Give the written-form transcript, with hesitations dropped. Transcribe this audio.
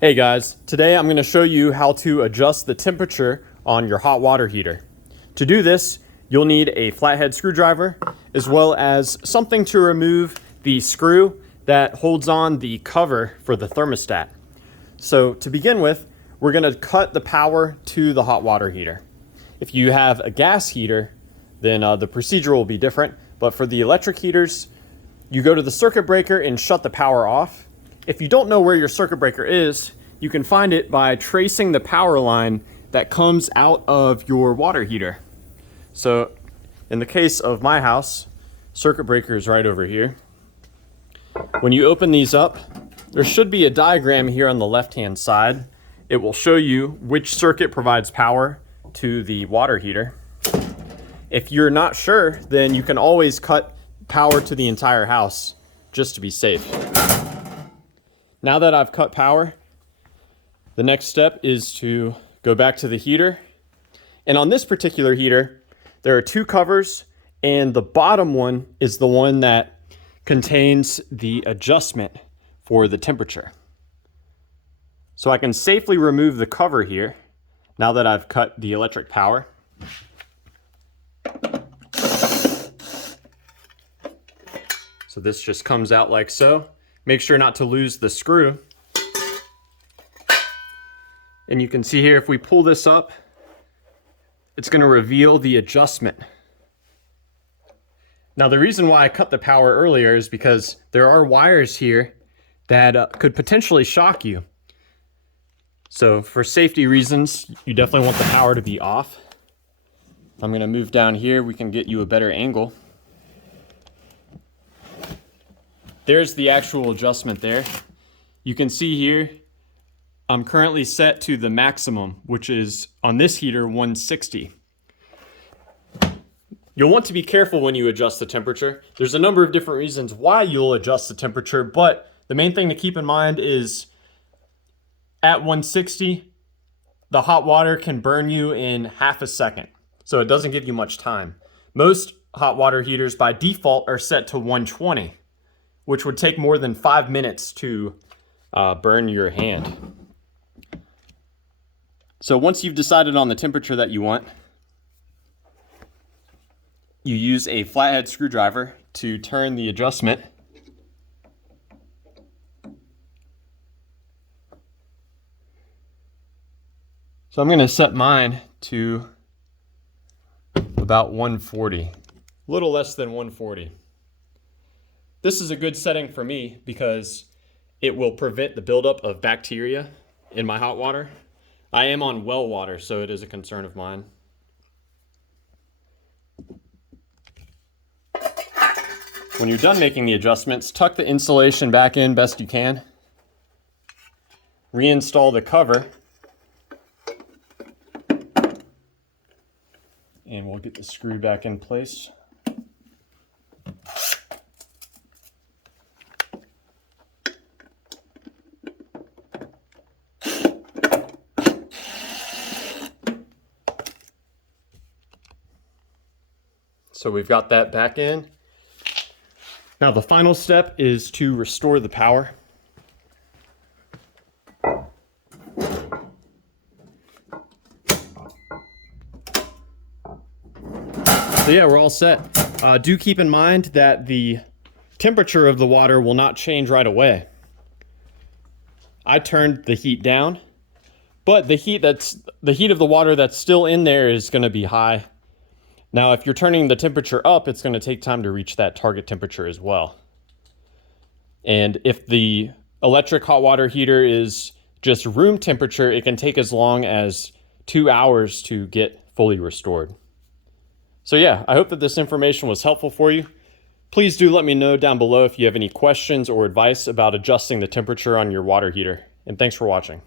Hey guys, today I'm going to show you how to adjust the temperature on your hot water heater. To do this, you'll need a flathead screwdriver as well as something to remove the screw that holds on the cover for the thermostat. So to begin with, we're going to cut the power to the hot water heater. If you have a gas heater, then the procedure will be different, but for the electric heaters, you go to the circuit breaker and shut the power off. If you don't know where your circuit breaker is, you can find it by tracing the power line that comes out of your water heater. So in the case of my house, circuit breaker is right over here. When you open these up, there should be a diagram here on the left-hand side. It will show you which circuit provides power to the water heater. If you're not sure, then you can always cut power to the entire house just to be safe. Now that I've cut power, the next step is to go back to the heater. And on this particular heater, there are two covers, and the bottom one is the one that contains the adjustment for the temperature. So I can safely remove the cover here now that I've cut the electric power. So this just comes out like so. Make sure not to lose the screw. And you can see here, if we pull this up, it's going to reveal the adjustment. Now, the reason why I cut the power earlier is because there are wires here that could potentially shock you. So for safety reasons, you definitely want the power to be off. I'm going to move down here. We can get you a better angle. There's the actual adjustment there. You can see here, I'm currently set to the maximum, which is on this heater 160. You'll want to be careful when you adjust the temperature. There's a number of different reasons why you'll adjust the temperature, but the main thing to keep in mind is at 160, the hot water can burn you in half a second. So it doesn't give you much time. Most hot water heaters by default are set to 120. Which would take more than 5 minutes to burn your hand. So once you've decided on the temperature that you want, you use a flathead screwdriver to turn the adjustment. So I'm going to set mine to about 140, a little less than 140. This is a good setting for me because it will prevent the buildup of bacteria in my hot water. I am on well water, so it is a concern of mine. When you're done making the adjustments, tuck the insulation back in best you can. Reinstall the cover. And we'll get the screw back in place. So we've got that back in. Now the final step is to restore the power. So yeah, we're all set. Do keep in mind that the temperature of the water will not change right away. I turned the heat down, but the heat of the water that's still in there is going to be high. Now, if you're turning the temperature up, it's going to take time to reach that target temperature as well. And if the electric hot water heater is just room temperature, it can take as long as 2 hours to get fully restored. So yeah, I hope that this information was helpful for you. Please do let me know down below if you have any questions or advice about adjusting the temperature on your water heater. And thanks for watching.